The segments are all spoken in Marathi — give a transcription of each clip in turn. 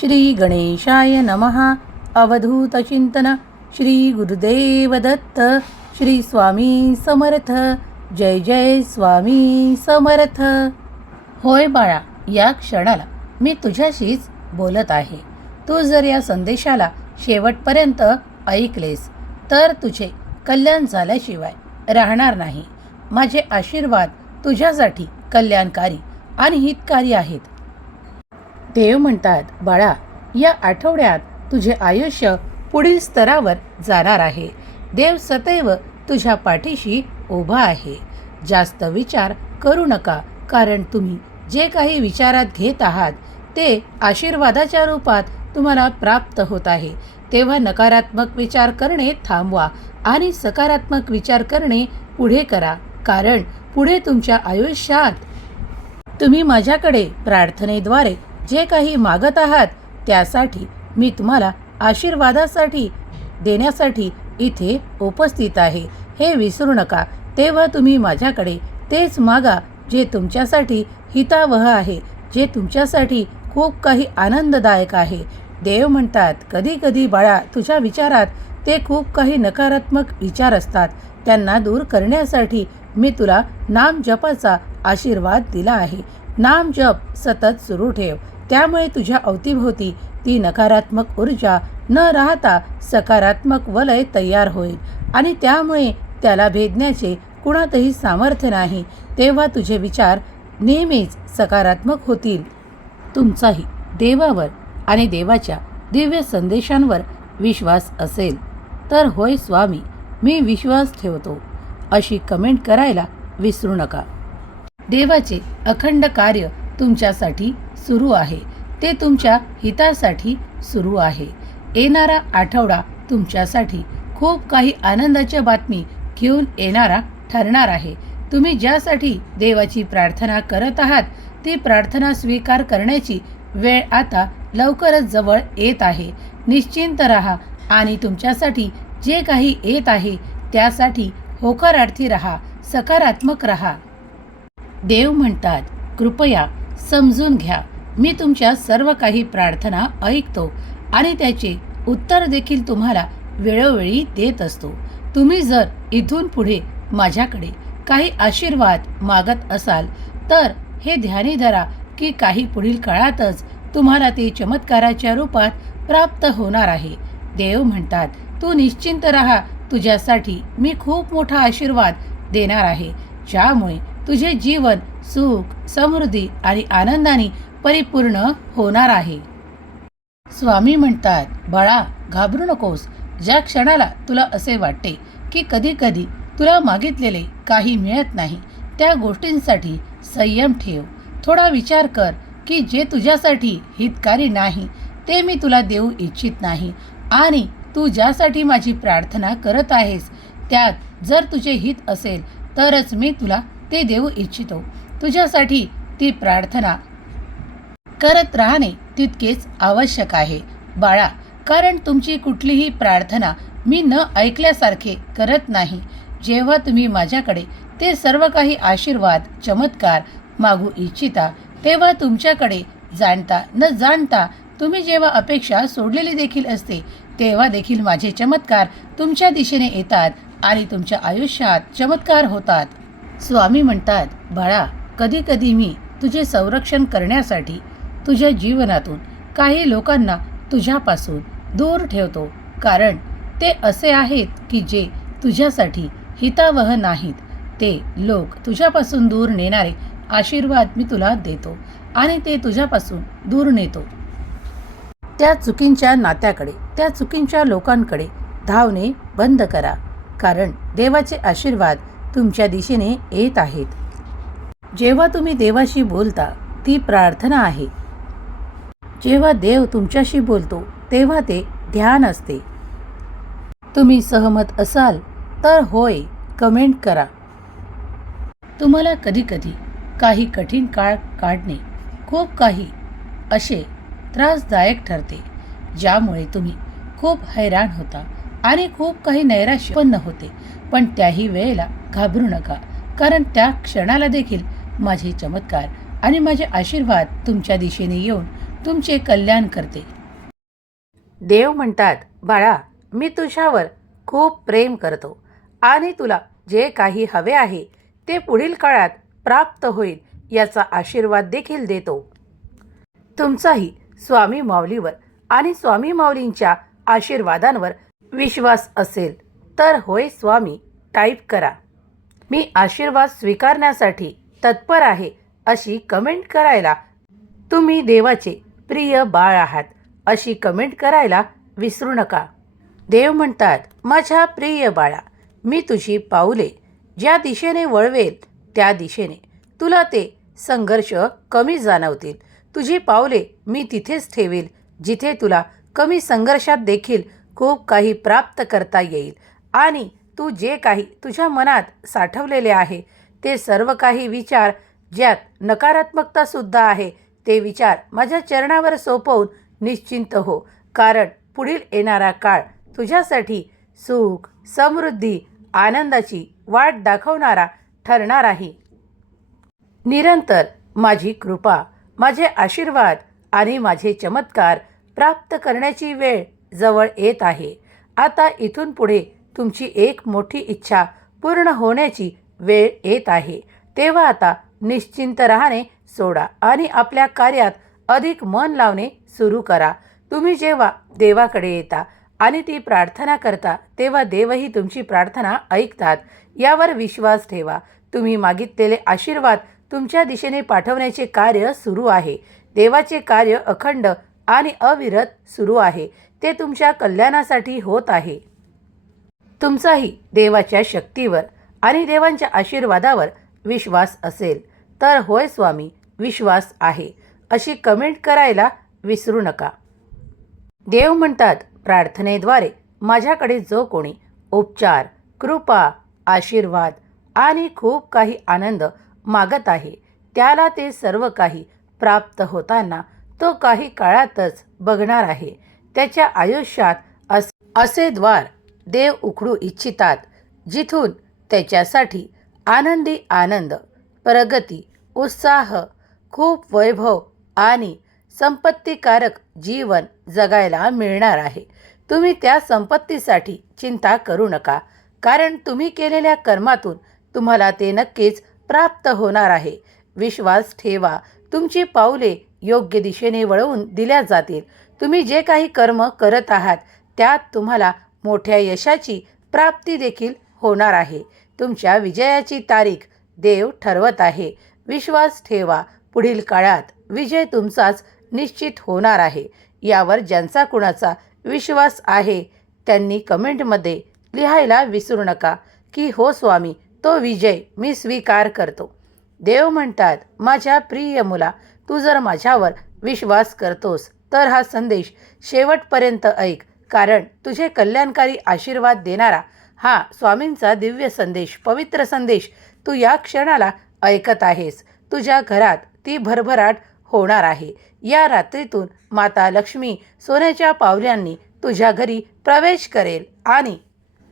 श्री गणेशाय नमः अवधूतचिंतन श्री गुरुदेव दत्त। श्री स्वामी समर्थ। जय जय स्वामी समर्थ। होय बाळा या क्षणाला मी तुझ्याशीच बोलत आहे. तू जर या संदेशाला शेवटपर्यंत ऐकलेस तर तुझे कल्याण झाल्याशिवाय राहणार नाही. माझे आशीर्वाद तुझ्यासाठी कल्याणकारी आणि हितकारी आहेत. देव म्हणतात बाळा या आठवड्यात तुझे आयुष्य पुढील स्तरावर जाणार आहे. देव सदैव तुझ्या पाठीशी उभा आहे. जास्त विचार करू नका कारण तुम्ही जे काही विचारात घेत आहात ते आशीर्वादाच्या रूपात तुम्हाला प्राप्त होत आहे. तेव्हा नकारात्मक विचार करणे थांबवा आणि सकारात्मक विचार करणे पुढे करा कारण पुढे तुमच्या आयुष्यात तुम्ही माझ्याकडे प्रार्थनेद्वारे जे काही मागत आहात त्यासाठी मी तुम्हाला आशीर्वादासाठी देण्यासाठी इथे उपस्थित आहे. हे विसरू नका. तेव्हा तुम्ही माझ्याकडे तेच मागा जे तुमच्यासाठी हितावह आहे जे तुमच्यासाठी खूप काही आनंददायक आहे. देव म्हणतात कधी कधी बाळा तुझ्या विचारात ते खूप काही नकारात्मक विचार असतात. त्यांना दूर करण्यासाठी मी तुला नाम जपाचा आशीर्वाद दिला आहे. नाम जप सतत सुरू ठेव. त्यामुळे तुझ्या अवतीभोवती ती नकारात्मक ऊर्जा न राहता सकारात्मक वलय तयार होईल. आणि त्यामुळे त्याला भेदण्याचे कुणातही सामर्थ्य नाही. तेव्हा तुझे विचार नेहमीच सकारात्मक होतील. तुमचाही देवावर आणि देवाच्या दिव्य संदेशांवर विश्वास असेल. तर होय स्वामी मी विश्वास ठेवतो. अशी कमेंट करायला विसरू नका. देवाचे अखंड कार्य तुमच्यासाठी सुरू आहे. ते तुमच्या हितासाठी सुरू आहे. येणारा आठवडा तुमच्यासाठी. खूप काही आनंदाच्या बातमी घेऊन येणारा ठरणार आहे. तुम्ही ज्यासाठी देवाची प्रार्थना करत आहात ती प्रार्थना स्वीकार करण्याची वेळ आता लवकरच जवळ येत आहे. निश्चिंत राहा आणि तुमच्यासाठी जे काही येत आहे त्यासाठी होकारार्थी राहा सकारात्मक राहा. देव म्हणतात कृपया समजून घ्या. मी तुमच्या सर्व काही प्रार्थना ऐकतो आणि त्याचे उत्तर देखील तुम्हाला वेळोवेळी देत असतो. तुम्ही जर इथून पुढे माझ्याकडे काही आशीर्वाद मागत असाल तर हे ध्यानी धरा की काही पुढील काळातच तुम्हाला ते चमत्काराच्या रूपात प्राप्त होणार आहे. देव म्हणतात तू निश्चिंत राहा तुझ्यासाठी मी खूप मोठा आशीर्वाद देणार आहे. ज्यामुळे तुझे जीवन सुख समृद्धी आणि आनंदाने परिपूर्ण होणार आहे. स्वामी म्हणतात बाळा घाबरू नकोस. ज्या क्षणाला तुला असे वाटते की कधी कधी तुला मागितलेले काही मिळत नाही त्या गोष्टींसाठी संयम ठेव. थोडा विचार कर की जे तुझ्यासाठी हितकारी नाही ते मी तुला देऊ इच्छित नाही. आणि तू ज्यासाठी माझी प्रार्थना करत आहेस त्यात जर तुझे हित असेल तरच मी तुला ते देऊ इच्छितो. तुझ्यासाठी ती प्रार्थना करत राहणे तितकेच आवश्यक आहे. बाळा कारण तुमची कुठलीही प्रार्थना मी न ऐकल्यासारखे करत नाही. जेव्हा तुम्ही माझ्याकडे ते सर्व काही आशीर्वाद चमत्कार मागू इच्छिता तेव्हा तुमच्याकडे जाणता न जाणता तुम्ही जेव्हा अपेक्षा सोडलेली देखील असते तेव्हा देखील माझे चमत्कार तुमच्या दिशेने येतात आणि तुमच्या आयुष्यात चमत्कार होतात. स्वामी म्हणतात बाळा कधी कधी मी तुझे संरक्षण करण्यासाठी तुझ्या जीवनातून काही लोकांना तुझ्यापासून दूर ठेवतो. कारण ते असे आहेत की जे तुझ्यासाठी हितावह नाहीत. ते लोक तुझ्यापासून दूर नेणारे आशीर्वाद मी तुला देतो आणि ते तुझ्यापासून दूर नेतो. त्या चुकींच्या नात्याकडे त्या चुकींच्या लोकांकडे धावणे बंद करा. कारण देवाचे आशीर्वाद तुमच्या दिशेने येत आहेत. जेव्हा तुम्ही देवाशी बोलता ती प्रार्थना आहे. जेव्हा देव तुमच्याशी बोलतो तेव्हा ते ध्यान असते. तुम्ही सहमत असाल तर होय कमेंट करा. तुम्हाला कधीकधी काही कठीण काळ काढणे खूप काही असे त्रासदायक ठरते ज्यामुळे तुम्ही खूप हैराण होता आणि खूप काही नैराश्य होते. पण त्याही वेळेला घाबरू नका कारण त्या क्षणाला देखील माझे चमत्कार आणि माझे आशीर्वाद तुमच्या दिशेने येऊन तुमचे कल्याण करते. देव म्हणतात बाळा मी तुझ्यावर खूप प्रेम करतो आणि तुला जे काही हवे आहे ते पुढील काळात प्राप्त होईल याचा आशीर्वाद देखील देतो. तुमचाही स्वामी माऊलीवर आणि स्वामी माऊलींच्या आशीर्वादांवर विश्वास असेल तर होय स्वामी टाईप करा. मी आशीर्वाद स्वीकारण्यासाठी तत्पर आहे अशी कमेंट करायला तुम्ही देवाचे प्रिय बाळ आहात अशी कमेंट करायला विसरू नका. देव म्हणतात माझ्या प्रिय बाळा मी तुझी पाऊले. ज्या दिशेने वळवेल त्या दिशेने. तुला ते संघर्ष कमी जाणवतील. तुझी पावले मी तिथेच ठेवेल जिथे तुला कमी संघर्षात देखील खूप काही प्राप्त करता येईल. आणि तू जे काही तुझ्या मनात साठवलेले आहे ते सर्व काही विचार ज्यात नकारात्मकतासुद्धा आहे ते विचार माझ्या चरणावर सोपवून निश्चिंत हो. कारण पुढील येणारा काळ तुझ्यासाठी सुख समृद्धी आनंदाची वाट दाखवणारा ठरणार आहे. निरंतर माझी कृपा माझे आशीर्वाद आणि माझे चमत्कार प्राप्त करण्याची वेळ जवळ येत आहे. आता इथून पुढे तुमची एक मोठी इच्छा पूर्ण होण्याची वेळ येत आहे. तेव्हा आता निश्चिंत राहणे सोडा आणि आपल्या कार्यात अधिक मन लावणे सुरू करा. तुम्ही जेव्हा देवाकडे येता आणि ती प्रार्थना करता तेव्हा देवही तुमची प्रार्थना ऐकतात. यावर विश्वास ठेवा. तुम्ही मागितलेले आशीर्वाद तुमच्या दिशेने पाठवण्याचे कार्य सुरू आहे. देवाचे कार्य अखंड आणि अविरत सुरू आहे. ते तुमच्या कल्याणासाठी होत आहे. तुमचाही देवाच्या शक्तीवर आणि देवांच्या आशीर्वादावर विश्वास असेल. तर होय स्वामी विश्वास आहे. अशी कमेंट करायला विसरू नका. देव म्हणतात प्रार्थनेद्वारे माझ्याकडे जो कोणी उपचार कृपा आशीर्वाद आणि खूप काही आनंद मागत आहे त्याला ते सर्व काही प्राप्त होताना तो काही काळातच बघणार आहे. त्याच्या आयुष्यात अस असे द्वार देव उखडू इच्छितात जिथून त्याच्यासाठी आनंदी आनंद प्रगती उत्साह खूप वैभव आणि संपत्तीकारक जीवन जगायला मिळणार आहे. तुम्ही त्या संपत्तीसाठी चिंता करू नका कारण तुम्ही केलेल्या कर्मातून तुम्हाला ते नक्कीच प्राप्त होणार आहे. विश्वास ठेवा तुमची पावले योग्य दिशेने वळवून दिल्या जातील. तुम्ही जे काही कर्म करत आहात त्यात तुम्हाला मोठ्या यशाची प्राप्ती देखील होणार आहे. तुमच्या विजयाची तारीख देव ठरवत आहे. विश्वास ठेवा. पुढील काळात विजय तुमचाच निश्चित होणार आहे. यावर ज्यांचा कुणाचा विश्वास आहे त्यांनी कमेंटमध्ये लिहायला विसरू नका की हो स्वामी तो विजय मी स्वीकार करतो. देव म्हणतात माझ्या प्रिय मुला तू जर माझ्यावर विश्वास करतोस तर हा संदेश शेवटपर्यंत ऐक. कारण तुझे कल्याणकारी आशीर्वाद देणारा हा स्वामींचा दिव्य संदेश पवित्र संदेश तू या क्षणाला ऐकत आहेस. तुझ्या घरात ती भरभराट होणार आहे. या रात्रीतून माता लक्ष्मी सोन्याच्या पावल्यांनी तुझ्या घरी प्रवेश करेल आणि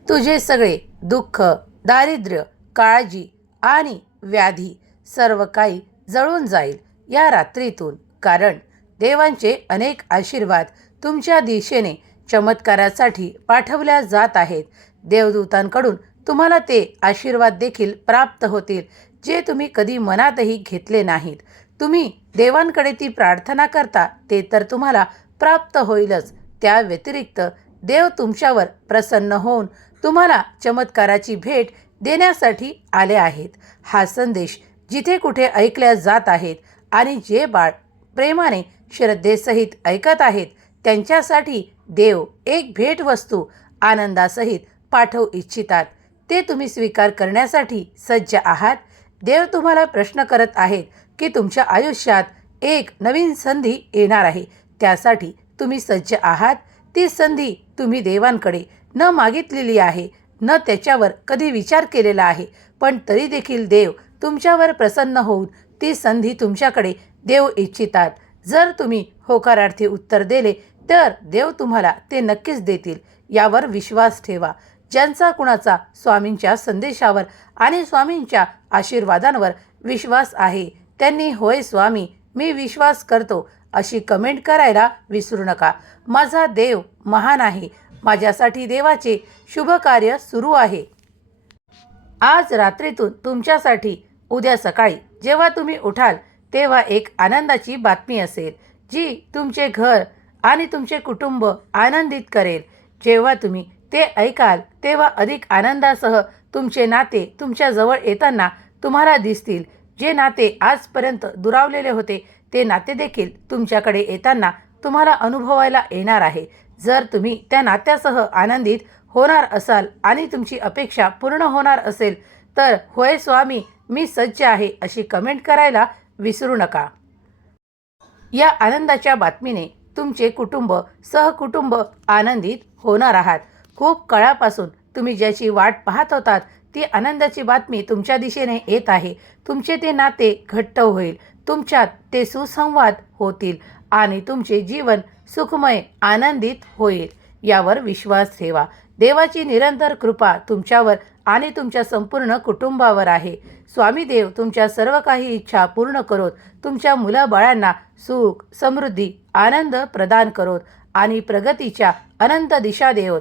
तुझे सगळे दुःख दारिद्र्य काळजी आणि व्याधी सर्व काही जळून जाईल या रात्रीतून. कारण देवांचे अनेक आशीर्वाद तुमच्या दिशेने चमत्कारासाठी पाठवल्या जात आहेत. देवदूतांकडून तुम्हाला ते आशीर्वाद देखील प्राप्त होतील जे तुम्ही कधी मनातही घेतले नाहीत. तुम्ही देवांकडे ती प्रार्थना करता ते तर तुम्हाला प्राप्त होईलच. त्या व्यतिरिक्त देव तुमच्यावर प्रसन्न होऊन तुम्हाला चमत्काराची भेट देण्यासाठी आले आहेत. हा संदेश जिथे कुठे ऐकल्या जात आहेत आणि जे बाळ प्रेमाने श्रद्धेसहित ऐकत आहेत त्यांच्यासाठी देव एक भेटवस्तू आनंदासहित पाठवू इच्छितात. ते तुम्ही स्वीकार करण्यासाठी सज्ज आहात. देव तुम्हाला प्रश्न करत आहेत की तुमच्या आयुष्यात एक नवीन संधी येणार आहे. त्यासाठी तुम्ही सज्ज आहात. ती संधी तुम्ही देवांकडे न मागितलेली आहे न त्याच्यावर कधी विचार केलेला आहे. पण तरी देखील देव तुमच्यावर प्रसन्न होऊन ती संधी तुमच्याकडे देव इच्छितात. जर तुम्ही होकारार्थी उत्तर दिले तर देव तुम्हाला ते नक्कीच देतील. यावर विश्वास ठेवा. ज्यांचा कुणाचा स्वामींच्या संदेशावर आणि स्वामींच्या आशीर्वादांवर विश्वास आहे त्यांनी होय स्वामी मी विश्वास करतो अशी कमेंट करायला विसरू नका. माझा देव महान आहे माझ्यासाठी देवाचे शुभ कार्य सुरू आहे. आज रात्रीतून तुमच्यासाठी उद्या सकाळी जेव्हा तुम्ही उठाल तेव्हा एक आनंदाची बातमी असेल जी तुमचे घर आणि तुमचे कुटुंब आनंदित करेल. जेव्हा तुम्ही ते ऐकाल तेव्हा अधिक आनंदासह तुमचे नाते तुमच्याजवळ येताना तुम्हाला दिसतील. जे नाते आजपर्यंत दुरावलेले होते ते नाते देखील तुमच्याकडे येताना तुम्हाला अनुभवायला येणार आहे. जर तुम्ही त्या नात्यासह आनंदित होणार असाल आणि तुमची अपेक्षा पूर्ण होणार असेल तर होय स्वामी मी सज्ज आहे अशी कमेंट करायला विसरू नका. या आनंदाच्या बातमीने तुमचे कुटुंब सहकुटुंब आनंदित होणार आहात. खूप काळापासून तुम्ही ज्याची वाट पाहत होतात ती आनंदाची बातमी तुमच्या दिशेने येत आहे. तुमचे ते नाते घट्ट होईल. तुमच्यात ते सुसंवाद होतील आणि तुमचे जीवन सुखमय आनंदित होईल. यावर विश्वास ठेवा. देवाची निरंतर कृपा तुमच्यावर आणि तुमच्या संपूर्ण कुटुंबावर आहे. स्वामी देव तुमच्या सर्व काही इच्छा पूर्ण करोत. तुमच्या मुलाबाळांना सुख समृद्धी आनंद प्रदान करोत आणि प्रगतीच्या अनंत दिशा देवत.